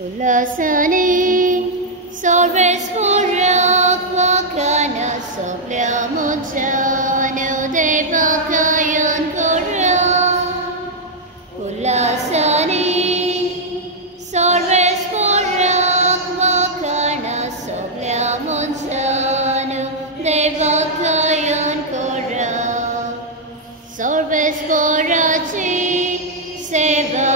उल्हासाने सर्वेस पोराक वाखाना सगळ्या मोज्यान देवाकायन करा. उल्हासाने सर्वेस पोराक वाखाना सगळ्या मोज्यान देवाकायन करा. सर्वेस पोराची सेवा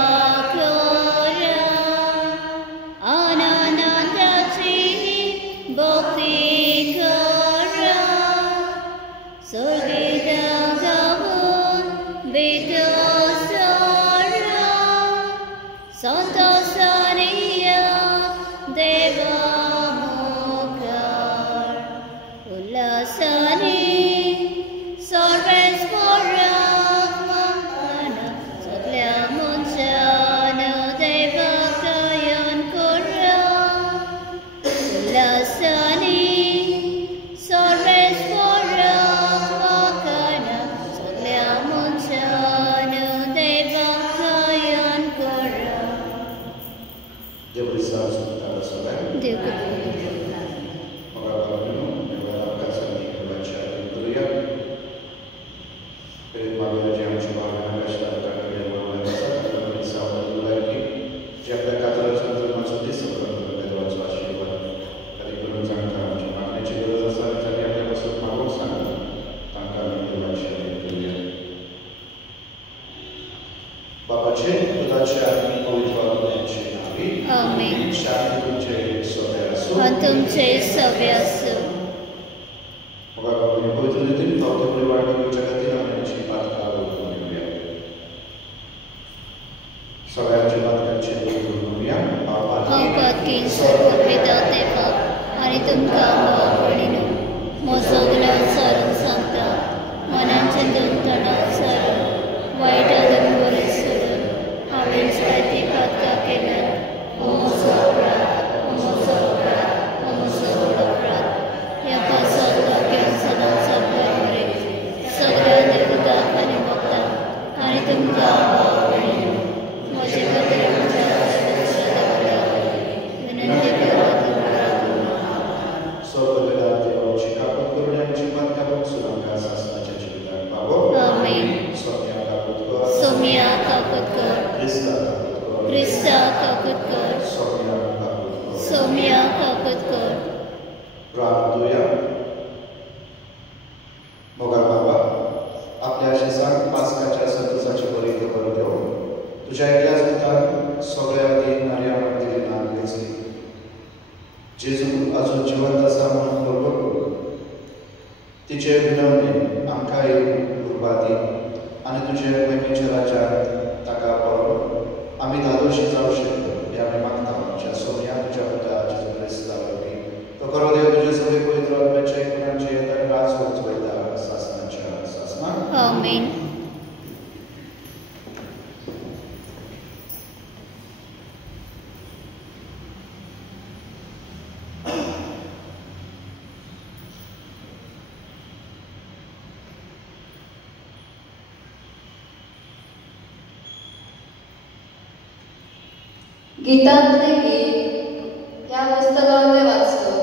गीतांतले गीत ह्या पुस्तकांतले वाचलो.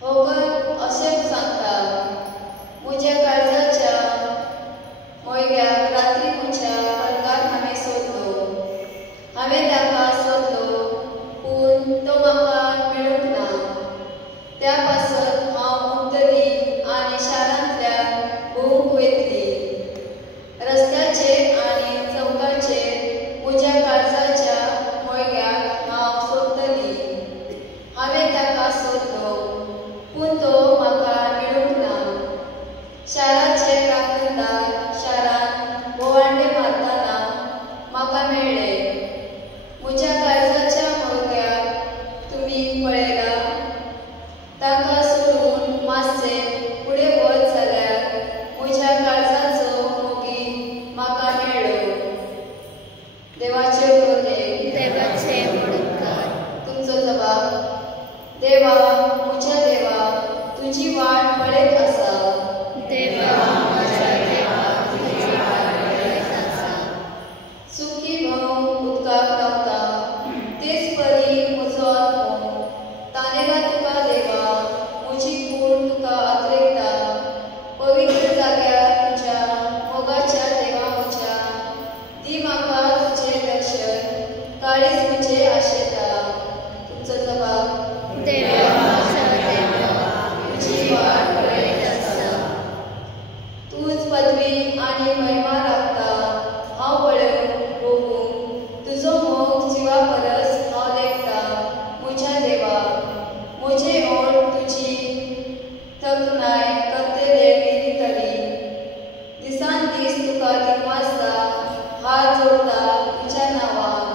होगर अशें सांगता, म्हज्या काळजाच्या मोळग्याक रात्री म्हज्या पलंगार हांवें सोदलो. हांवें ताका सोदलो पूण तो म्हाका मेळूंक ना. त्या पासून हांव उठतली आनी शारांतल्यान भोंवूंक वयतली. रस्त्याचेर आनी चौकाचेर म्हज्या काळजाच्या मोळग्याक हांव सोदतली. हांवें ताका सोदलो पूण तो म्हाका मेळूंक ना. शाराचे राखणदार शारांत बोवांडे मारतना म्हाका मेळ्ळे. म्हज्या काळजाच्या मोळग्याक तुमी पळयला. ताका सोडून मातशें फुडें वच जाल्यार म्हज्या काळजाचो मोगी म्हाका मेळ्ळो. देवाचे उलोवणे. देवाचे म्हणूनकार. तुमचो जबाब. देवा, म्हज्या देवा, तुजी वाट पळयत आसा. देवा, म्हज्या देवा, तुजी वाट पळयत आसा. सुखी भोंवूंक उदकाक काळीज मुझे आशेता तुमचो जबाब देवा माझ्या देवा तुझी वाट पळयत आसा तूच पदवी आनी महिमा राखता हांव पळय बघून तुजो मोग जिवा परस हांव देखता म्हज्या देवा म्हजे ओड तुजी तकनाय करतले दितली दिसान दीस तुका दिनवासता हात जोडता तुज्या नांवान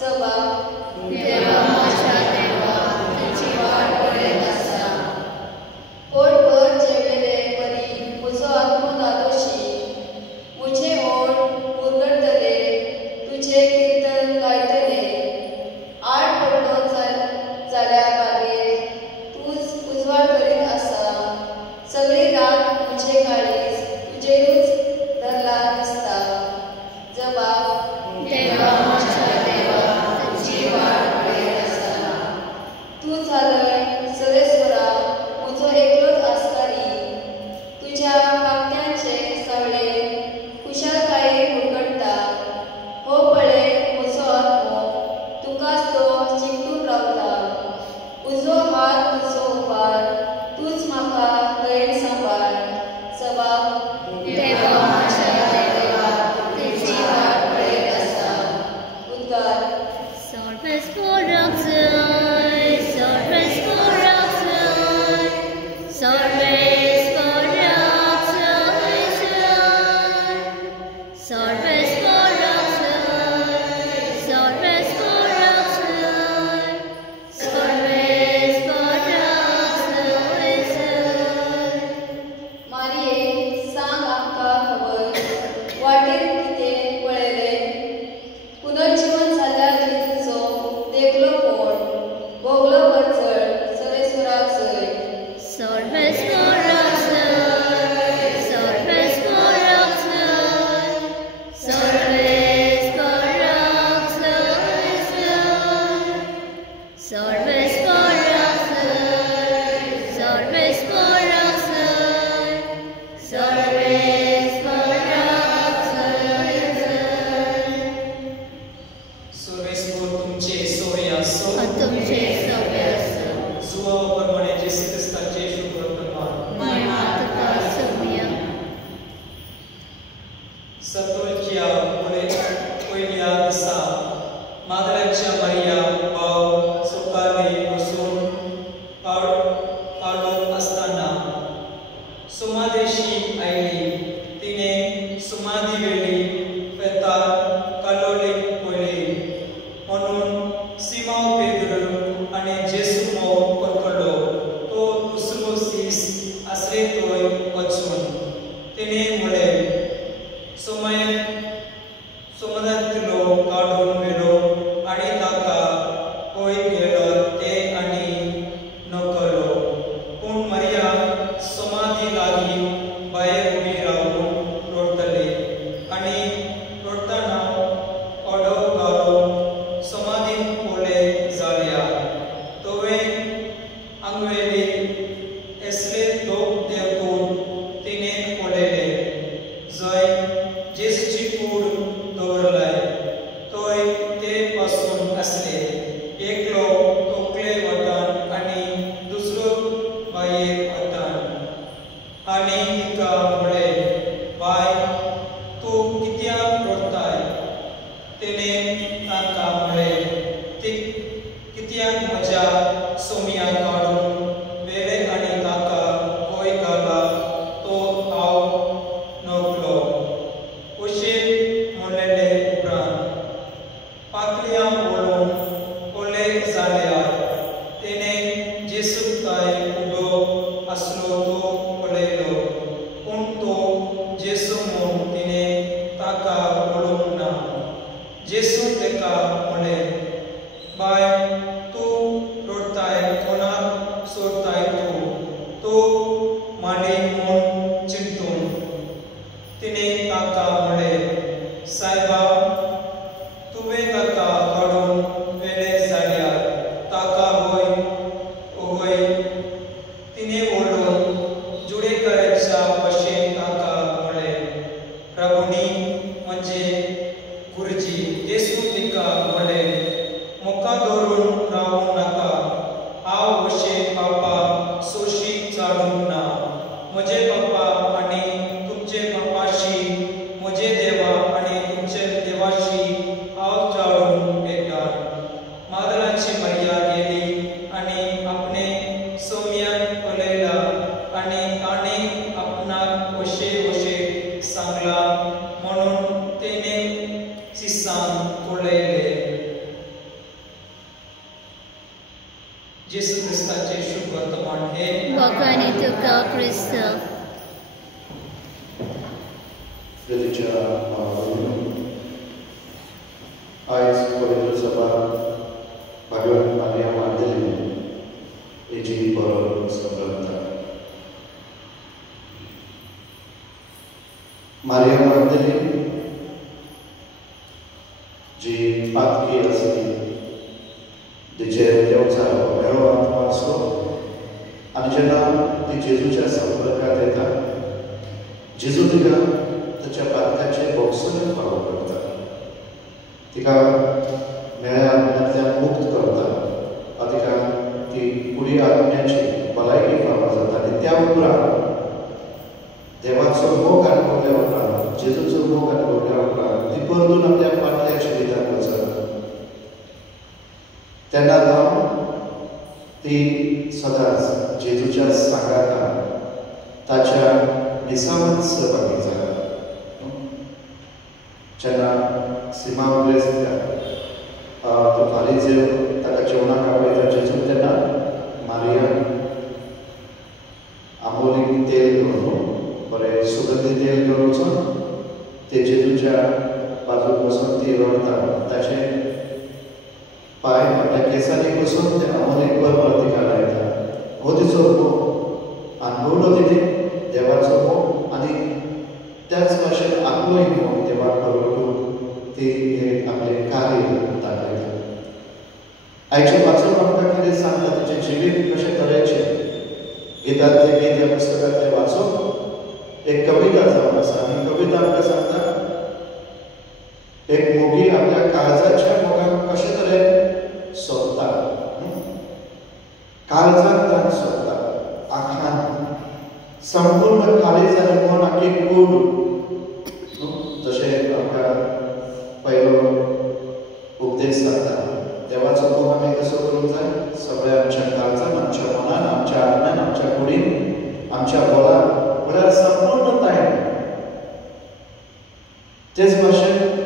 जबाब देवा माझ्या देवा तुझी वाट पळयत आसा पोटभर जेवलेले परी म्हजो आत्मो दादोशी म्हजे ओड उरगडटले तुझे कीर्तन गायतले आड पडलो जाल्यार बागेर तूच उजवाड करीत आसा सगळी रात म्हजे काळीज तुजेरूच धरला दिसता जबाब देवा माझ्या देवा तुझी वाट पळयत आसा तूं जालय सरेस्वरा म्हजो एकलोच आसतारी तुज्या पाक्यांचे सवळे कुशालकाये उरगडटा हो पळय म्हजो आत्मो तुकाच तो चिंतून रावता उजो हात तुजो उपार तूच म्हाका दयेन सांबाळ जबाब देवा माझ्या देवा तुझी वाट पळयत आसा उद्गार Sorves coração, sorves coração, sorves coração, sorves coração, sorves coração, sorves coração. मारिये सांग आमकां खबर वाटेर कितें पळयलें पुनर्जीवन जाल्यार तुजो देखलो कोण भोगलो वचळ सरेस्वराक जय Sorves coração, sorves coração, sorves coração, sorves coração, sorves coração, sorves coração. Sorvescor तुमचे सोय असो तुमचे सवय असो जुवाप्रमाणे जेसी ख्रिस्ताचे शुभ प्रमाण महिमा तुका सोया सतोलच्या पहिल्या दिसा मादराच्या मरिया भाव सुकाने बसून पाडत असताना सुमादेशी आयली तिने सुमाधी वेळी फेतार कालोले पळयली म्हणून सिमोन पेद्र आणि जेसू मोग पकडलो तो दुसरो सीस आसरे थंय वचून तिने म्हळें समुद्रांतलो काडून व्हेलो आनी ताका खंय गेलो ते आनी नकळो पूण मरिया समाधी लागीं भायर उबी रावून रडटली आनी रडटना ओडो घालून समाधीन पोले जाल्या तुवें आंगवेली एसले लोक देंवून तिणें पळयले जंय जेसूची कूड दवरलाय थंय ते पासून आसले एकलो तकले वतान आनी दुसरो भायर वतान आनी तिका म्हळें बाय तूं कित्याक रडताय तिणें ताका म्हळें कित्याक म्हज्या सोमया काडून वेले आनी ताका खंय घाला तो हांव नकलो अशें म्हणलेले उपरांत पातळ्या वळून ओले जाल्यार तिणें जेसू थंय उबो आसलो तो पळयलो पूण तो जेसू म्हूण तिणें ताका वळूंक ना जेसू तेका म्हळें बाय तूं रडताय कोणाक सोदताय तूं मांडी म्हूण चिंतून तिणें ताका म्हळें सायबा तुवें ताका काडून वेले जाल्यार ताका होय तिणें ओडून जुडेकाराच्या भशेन ताका म्हळें प्रभुनी म्हणजे गुरुजी येसू तिका म्हळें कोळयले जेसू क्रिस्ताचे शुभ वर्तमान हे Bhagwani tuka Krista. Vedecia Ais părintul săpa Bhagwan Maria Magdalene Egi Boror Săbrăta Maria Magdalene जी आपकी असली तिचे देवचा मेळो आत्मा असो आणि जेन्ना ती जेजूच्या संपर्कात येता जेजू तिका त्याच्या पातकाचे बोक्सन फावो करता तिका मेळ्या आत्म्यांतल्यान मुक्त करता तिका ती कुडी आत्म्याची भलायकी फावो जाता आनी त्या उपरांत देवाचो मोग अनुभवल्या उपरांत जेजूचो मोग अनुभवल्या उपरांत ती परतून आपल्या फाटल्या जिवितांत वचता तेन्ना ती सदांच जेजूच्या सांगाता ताच्या मिसावांत सहभागी जाला जेन्ना सिमा उगलेस तो फारीजेव ताका जेवणाक आपयता जेजू तेन्ना मारियान आंबोलीक तेल घेवन बरें सुगंधी तेल घेवन वचून ते जेजूच्या बाजूक बसून ती रडता ताचे पाय आपल्या केसांनी बसून ते आंबोलीक बरोबर तिका लायता हो तिचो मोग अनुभवलो तिणे देवाचो मोग आनी त्याच भाशेन आपलोय मोग देवाक परवडूंक ती एक आपले कार्य दाखयता आयचे वाचून आमकां कितें सांगता तिचें जिवीत कशें तरेचें गीतांतलें गीत ह्या पुस्तकांतलें वाचून एक कविता जावन आसा आनी कविता आमकां सांगता एक मोगी आपल्या काळजाच्या मोगाक कशे तरेन सोदता काळजांत ताण सोदता आखांत संपूर्ण काळीज आनी मन आख्खी कूड जशें आमकां पयलो उपदेश सांगता देवाचो मोग आमी कसो करूंक जाय सगळ्या आमच्या काळजांत आमच्या मनान आमच्या आत्म्यान आमच्या कुडीन आमच्या बोलान म्हळ्यार संपूर्णतायेन तेच भाशेन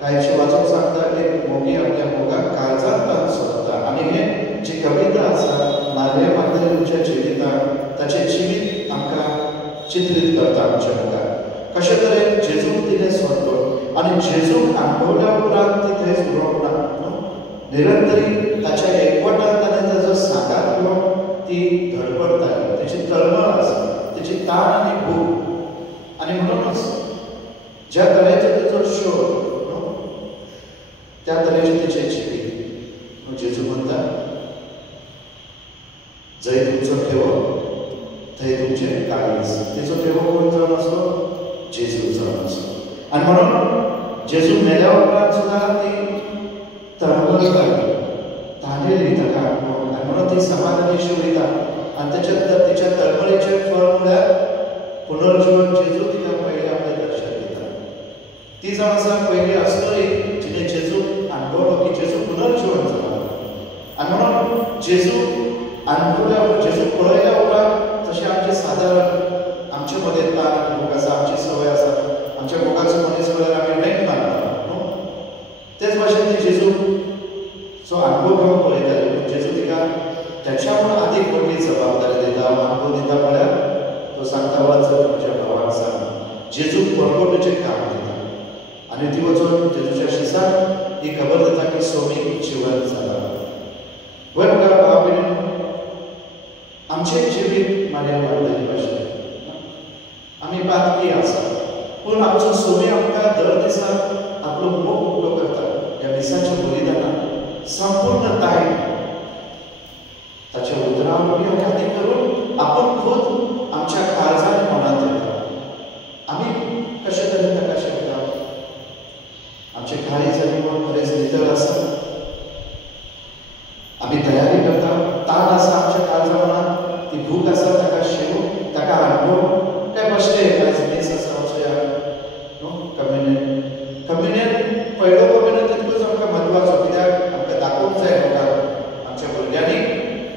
कांयशे वाचूंक सांगता एक मोगी आपल्या मोगाक काळजांत ताण सोदता आनी हे जी कविता आसा मारिया मागदलेनीच्या जिवितांत ताचें जिवीत आमकां चित्रीत करता आमच्या मुखार कशे तरेन जेजूक तिणें सोदलो आनी जेजूक अनुभवल्या उपरांत ती थंयच उरोवंक ना निरंतरी ताच्या एकवटांत आनी ताचो सांगात घेवन ती धडपडटाली तेची तळमळ आसा तेची ताण आनी भूक आनी म्हणूनच ज्या तरेचो तिचो शोध त्या तरेचें तिचें जिवीत जेजू म्हणटा जंय तुमचो ठेवो थंय तुमचें काळीज तेचो ठेवो कोण जावन आसलो जेजू जावन आसलो आनी म्हणून जेजू मेल्या उपरांत सुद्दां ती तळमळटाली ताणेली ताका आनी म्हणून ती समाधानीशी वयता आनी तिच्या तळमळीचें फळ म्हळ्यार पुनर्जीवन जेजू तिका पयलें आपलें दर्शन दिता ती जावन आसा पयलीं आसतली जिणें जेजू अनुभवलो की जेजू पुनर्जीवन जाला आनी म्हणून जेजू अनुभवल्या जेजू पळयल्या उपरांत जशें आमचें सादारण आमचे मदें ताण भूक आसा आमची संवय आसा आमच्या मोगाचो मनीस म्हळ्यार आमी रेंक मारता न्हू तेच भाशेन ती जेजू सो अनुभव घेवन पळयताली पूण जेजू तिका त्याच्या आदीक व्हडली जबाबदारी दिता अनुभव दिता म्हळ्यार तो सांगता वच म्हज्या भावाक सांग जेजूक परगोटेचें काम दिता आनी ती वचून जेजूच्या शिसाक ही खबर दिता की सोमीक जिवन जाला वय मुखार भाव भयण आमचें जिवीत मारिया मागदलेनी भाशेन आमी पातकी आसा पूण आमचो सोमी आमकां दर दिसा आपलो मोग उक्तो करता ह्या दिसाच्या बलिदानान संपूर्णतायेन ताच्या उतरावळी खातीर करून आपूण खूद आमच्या काळजान मनांत येता आमी कशे तरेन ताका शेकता आमचे काळीज आनी मन खरेंच नितळ आसा आमी तयारी करता ताण आसा आमच्या काळजा मनांत ती भूक आसा ताका शेवूंक ताका अनुभव काय बसले आयज दीस आसा वचूया कम्युनियन पयलो कम्युनियन तितूच आमकां म्हत्वाचो कित्याक आमकां दाखोवंक जाय लोकांक आमच्या भुरग्यांनी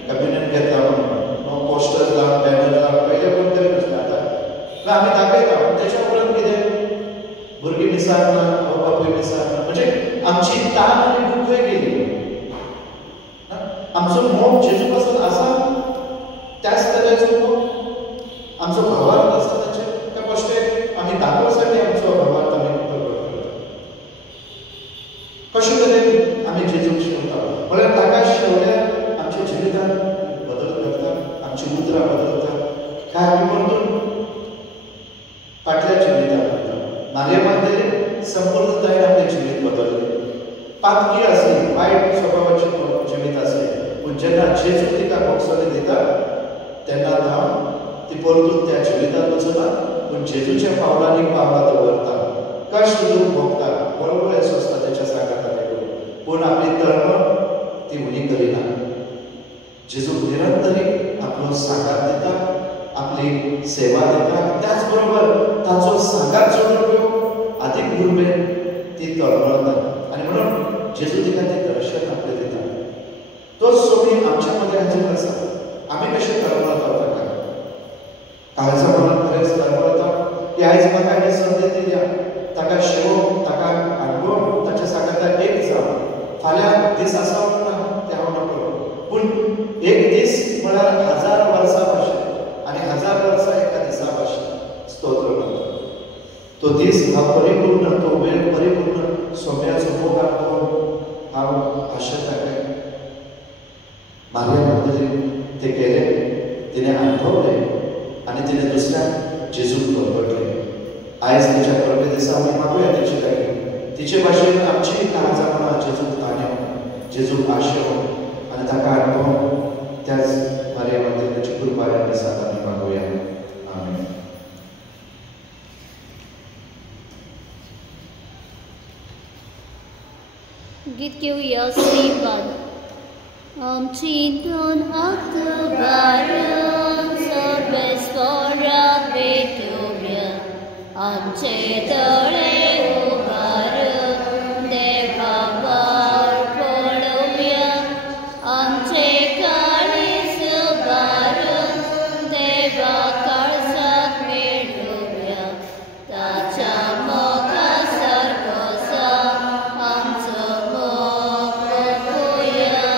कम्युनियन घेतला म्हणून पोस्टर्स लावन बॅनर लावन पयले कोण तरी नासले आतां आमी दाखयता पूण तेच्या उपरांत कितें भुरगीं मिसाक ना आवय बापूय मिसाक ना म्हणजे आमची ताण आणि भूक गेली. आमचो मोग जेजू पासून आसा त्याच तरेचो मोग आमचो भावार्थ आसा ताचे त्या गोश्टेक आमी दाखोवसाठी आमचो भावार्थ आमी कशे तरेन आमी जेजूक शेवता म्हळ्यार ताका शेवल्यार आमच्या जिवितांत बदल घडटा, आमची उतरां बदलतात. काय आमी परतून फाटल्या जिवितांत वयता. मार्यामांतले संपूर्णतायेन आपलें जिवीत बदललें. पातकी आसली, वायट स्वभावाचें जिवीत आसलें, पूण जेन्ना जेजू तिका मोक्षांत दिता तेन्ना हांव ती परतून त्या जिवितांत वचना पूण जेजूच्या पावलांनी पावलां दवरता. कश्ट दूख भोगता, बरोबर येसो आसता तेच्या सांगाता तेकून, पूण आपली तळमळ ती उणी करिना. जेजू निरंतरी आपलो सांगात दिता, आपली सेवा दिता. त्याच बरोबर ताचो सांगात सोडून उपयोग आदीक उर्बेन ती तळमळता. आनी म्हणून जेजू तिका तें दर्शन आपलें दिता. तोच सोबी आमच्या मदें हाजीर आसा. आमी कशे तळमळटा ताका. काळजा मनांत खरेंच तळमळटा की आयज म्हाका ही संद दिल्या ताका शेवोवंक, ताका अणभव, ताच्या सांगाताक एक जावं. फाल्यां दीस आसा ना तें हांव नकळो, पूण एक दीस म्हळ्यार 1000 वर्सां भाशेन आनी 1000 वर्सां एका दिसा भाशेन स्तोत्र करता. तो दीस हांव परिपूर्ण, तो वेळ परिपूर्ण सोम्याचो मोग आपोवन हांव आशेता काय. मार्या मागदलीन ते केलें, तिणें अणभवलें आनी तिणें दुसऱ्याक जेजूक परगटलें. आयज तिच्या परबे दिसा आमी मागुया तिचे लागीं तिचे भाशेन आमची काळजां म्हणा जेजूक ताणेव, जेजूक आशेव आनी ताका अणभव. त्याच मार्या मागदलीनाची कृपा दिसांत आमी मागुया. आमीन. गीत घेऊया श्रीपाद. आमची दोन हात बारून सर्वेस्वराक भेटूया. आमचे तळे उबारून देवा वाट पळोवया. आमचे काळीज उबारून देवा काळजाक मेळोवया. ताच्या मोगा सारकोसा आमचो मोग पळोवया.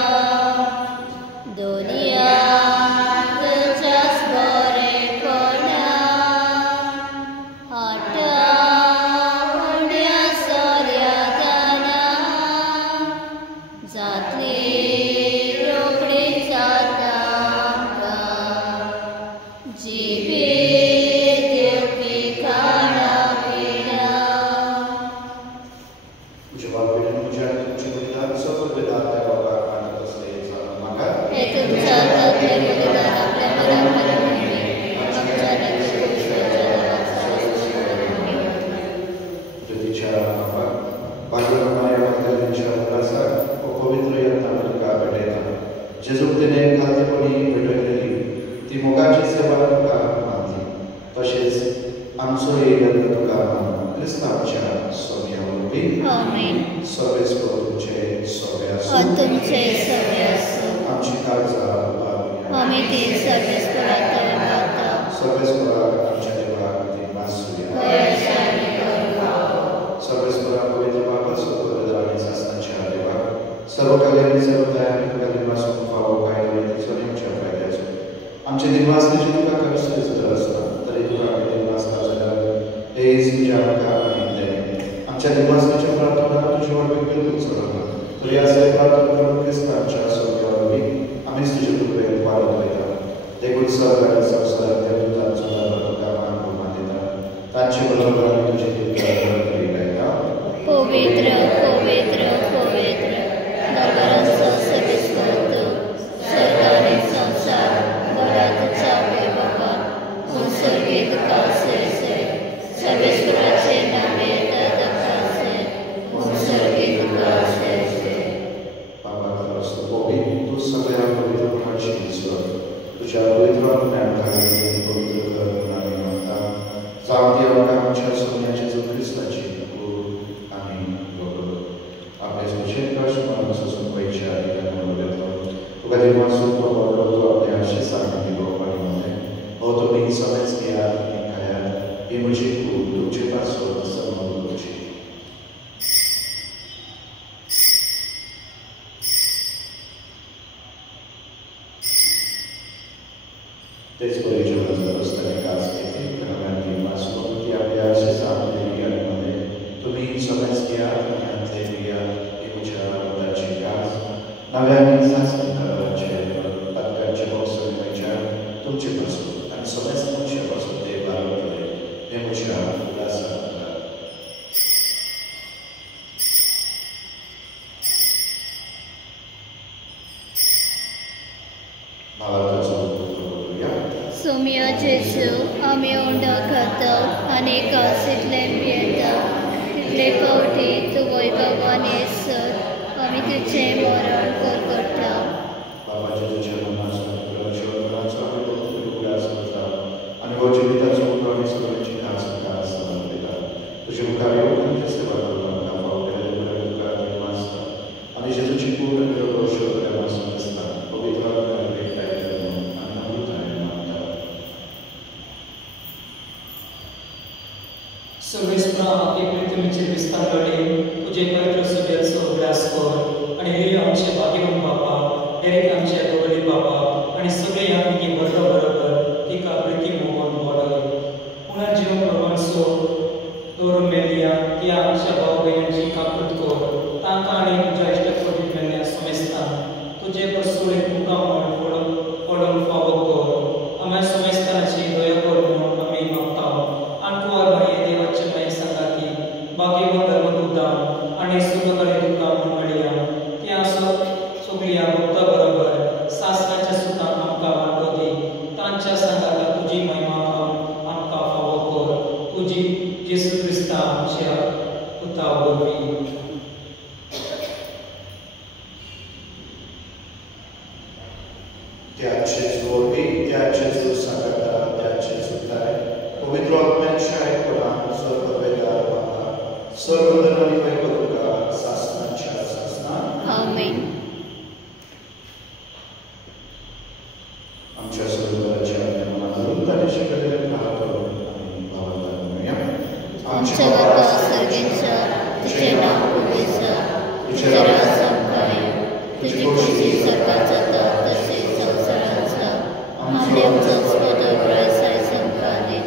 दुनियात तुज्याच बरेपणा हाटा उण्या सोर्यादाना जातली रोखडी जाता आमकां. जिवीत दिवपी खाणा पिणा तुझ्या बाबतीत तुझ्या तुमची बलिदान सगळं बलिदान त्या बाबाक मानत असले जाणून म्हाका हे तुमच्या हातांतलें बलिदान आपल्या मनाक मेळ्ळें. आमच्या रक्षकाच्या ज्योतीच्या बाबाक बाजूला मार्या मागदलीनाच्या मुलासाक पवित्र यत्न तुका भेटयता. जेजूक तिणें खालतीपणी भेटयलेली ती मोगाची सेवा तुका मानली. तशेंच आमचोय यत्न तुका मान क्रिस्तांच्या सोम्या वरवीं आमीन. सर्वेस्वर तुमचे सोबे आसूं. तुमचे सगळे आसूं. आमची काळजां उबारूया. आमी ती सर्वेस्पराक तळमळटा. सर्वेस्वराक आमच्या देवाक ती नासूया. वयशानी करूं. सर्वेस्वराक पवित्र बाबा सत्तर आनी सासणाच्या देवाक सर्व कल्याणी सर्व दयाळू तुका निर्वासून फावो कायदो तिचो आमच्या फायद्याचो. आमचे निर्वासनाची तुका कसली सुद्दां आसता तरी तुका आमी निर्वासना जाल्यार हे तुज्या आमकां आनी देणे. आमच्या निर्वासनाच्या प्रार्थना तुजे वरवीं बिलकूल चडना तरी आसले प्रार्थना करून क्रिस्तांच्या सोम्या वरवीं आमीच तुजे कृपेन वाडत वयता. देखून सर्व आनी संवसारांत त्या दुतांचो दरबार तुका मान भोवमान दिता. तांचे बरोबर आमी तुजे कृपेन गायता. पवित्र पवित्र पवित्र दरबाराचो सर्वेस्वर तूं. सर्व आनी संवसार बऱ्या तुज्या वैभवान उत्सर्गीत तुका आसय. सर्वेस्वराचे नामे येता ताका आसय. उत्सर्गीत तुका आसय. बाबा पवित्र तूं सगळ्या पवित्रपणाची ईश्वर तुझ्या पवित्र आत्म्याक पवित्र कर म्हणून आमी मागता. जावं ती आमकां आमच्या सोन्याच्या जो क्रिस्ताची आमी गौरव आपल्या सोशेन कश्ट मनाक सोसून पयच्या आनी येतो तुका देवासून तो बरो तूं आपल्या आशिसांत दिलो पाणी हो तुमी समेच घेयात आनी खायात. ही म्हजी खूब तुमचे पासून समोर करची. तेच परिचयाचा रस्त्याने कास घेते घरामध्ये वाचून ती आपल्या असे सांगलेली यामध्ये तुम्ही समज घ्या आणि घ्या येऊच्या रोगाची कास नव्याने सासणी करायचे पत्काचे बॉक्सच्या तुमचे पासून आणि समज तुमच्यापासून ते बाळगले नेमूच्या उल्हासा Sumio Jesu, आम्ही ओंडा करतो आणि कासितले पियता तिथले कवटी तू वैभवान येसर आम्ही तुझे मरण करता बाबा जेजूच्या मनाचा जीवनाचा उल्हास होता आणि व जीविताचा उद्भवणी सगळ्यांची नासका समजलेला तुझे मुखावे उद्भवची सेवा करून कापावलेले वाचता आणि जेजूची पूर्ण निरोष प्रेमासून असता पवित्र Suggestra एकमेकांचे विस्तार करणे तुझे पवित्र सभेचा अभ्यास कर आणि हे आमचे भाग्यवान बापा हे आमचे दोघे बापा आणि सगळे आम्ही बरोबर एका प्रीती मोहन बोलावे पुनर्जीवन प्रमाण सो दोन मेलिया या आमच्या भाऊ बहिणींची काकूत कर तांका आणि तुझ्या इष्टप्रती मिळण्या समजता तुझे परसुळे तुका म्हणून पडून फावो कर आम्हा समजतानाची दया कर म्हणून आम्ही मागता आणि तू भाई देवाचे माई संगाती भाग्यवान धर्मदूतां आणि सुखकरी तुका मंडळीया त्या सगळ्या भक्ता बरोबर सासराच्या सुखान आमका वाटो दी तांच्या संगाता तुझी महिमा आमका फावो कर तुझी येशू ख्रिस्ता आमच्या पुता वरवी त्याचेच वरवी त्याचेच संगाता त्याचेच उतारे पवित्र आत्म्याच्या ऐकून सर्ववेदार बाबा सर्वधर्मानी वैभवका शासनाच्या शासना आमेन आमच्या सर्वच्या मनातून त्याने शिकलेले प्रार्थना आणि भावना म्हणूया आमच्या बाबा सर्गेंचा तुझे नाव पूजेचा तुझे राज संपाय तुझी खुशी सर्वात जाता तसेच संसाराचा आम्हाला आमचा स्वतः प्रसाय संपादे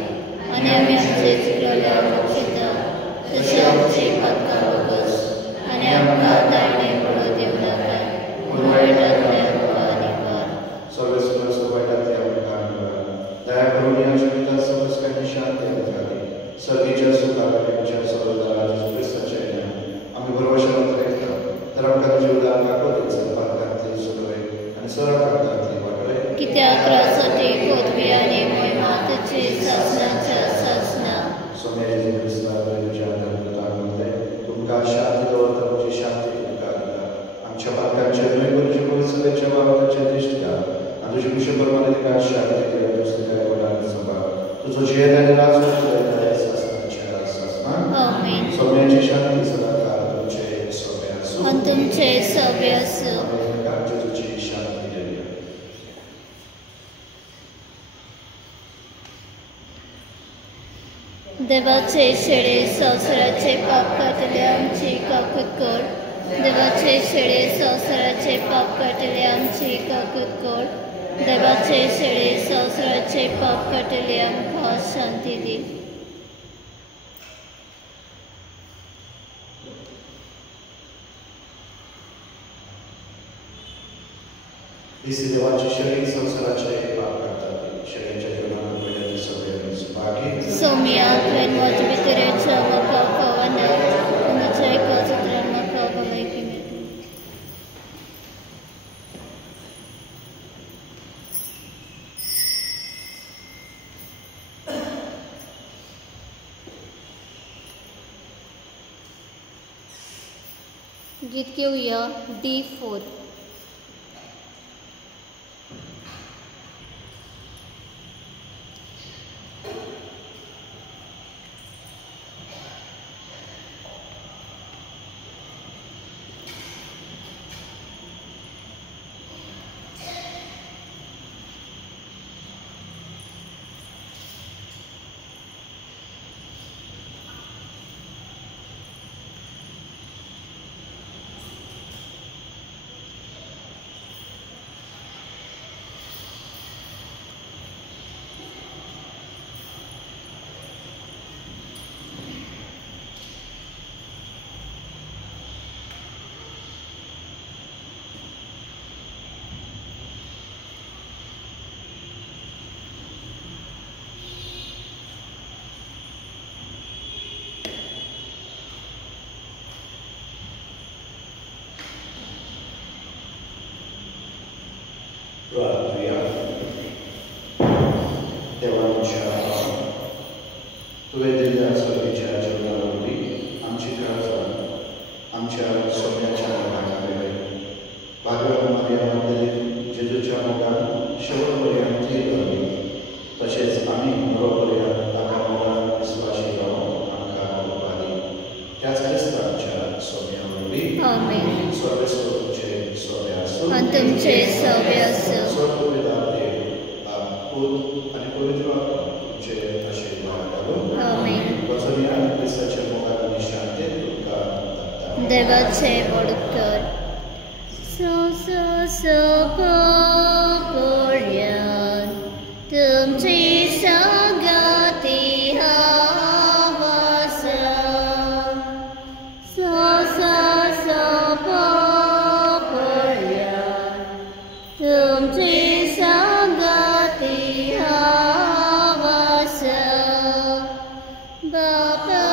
आणि आम्ही आमचे चुकलेल्या मोक्षिता तसे आमचे पत्का बघस आणि आमका दायने पडू देऊ नका वाईटातले आमका निवार सर्व वाईटातले आमका दया करून या जगतात सर्वच काही शांती राहते सर्वीच्या सुखाच्या सर्वदाराच्या ख्रिस्ताच्या आम्ही भरवशावर ऐकतो तर आमका जीवदान काकोतीचं पातकातले सुखवे आणि सर्व कागदातले वाटवे की त्या त्रासाठी पृथ्वी आणि महिमा तुझे शासनाच्या शासना सोन्याचे ख्रिस्ताच्या धर्मतामध्ये तुमका शांती दौलत तुमची शांती तुमका दिला आमच्या पातकांच्या नैवरच्या भविष्याच्या बाबताच्या दृष्टीला आणि तुझी कुशलप्रमाणे काय शांती दिला दुसरे काय बोलायला सभा तुझं जे त्याने राज शासनाच्या शासना आमेन सोन्याची शांती सदा तुमचे सोने असो आणि तुमचे सभ्य असो तुझी शांती देऊया देवाचे शेळे संसाराचे पाप काटले आमची काकूत कर देवाचे शेळे संसाराचे पाप काटले आमची काकूत कर देवाचे शेळे संसाराचे पाप काटले आमका शांती दे देवाचे शरीर संसाराचे पाप करतात शरीराच्या जीवनात वेळेचे सगळे बाकी सौम्या ट्वेन वाज भितरेच्या मका कवना उनच्या एका चित्रान मका भलाई किमेत गीत घेऊया D4 प्रार्थूया. देवाच्या तुवें दिल्ल्या सगळ्याच्या जीवनावरवी आमची काळजां आमच्या सोन्याच्या मोगान वेगळी भागवत मारयामध्ये जेजूच्या मोगान शेवटपर्यंत ती रावली. तशेंच आमी बरोपर्यंत ताका मोगान विस्वाशी रावून आमकां उपादी त्याच क्रिस्तांच्या सोन्यावरवी आमेन. स्वर्गस्वरूपचे सोबे आसूं आणि तुमचे सव्य असो. स्वर्गपिता देव पूत आनी पवित्र आत्मा तुमचे आशिर्वाद घालून आमेन. वचून या क्रिस्ताच्या मोगान आनी शांतेन तुमकां धाडटा. देवाचे मोडकर तुमची संगती हवास तुमची संगती हवास बापा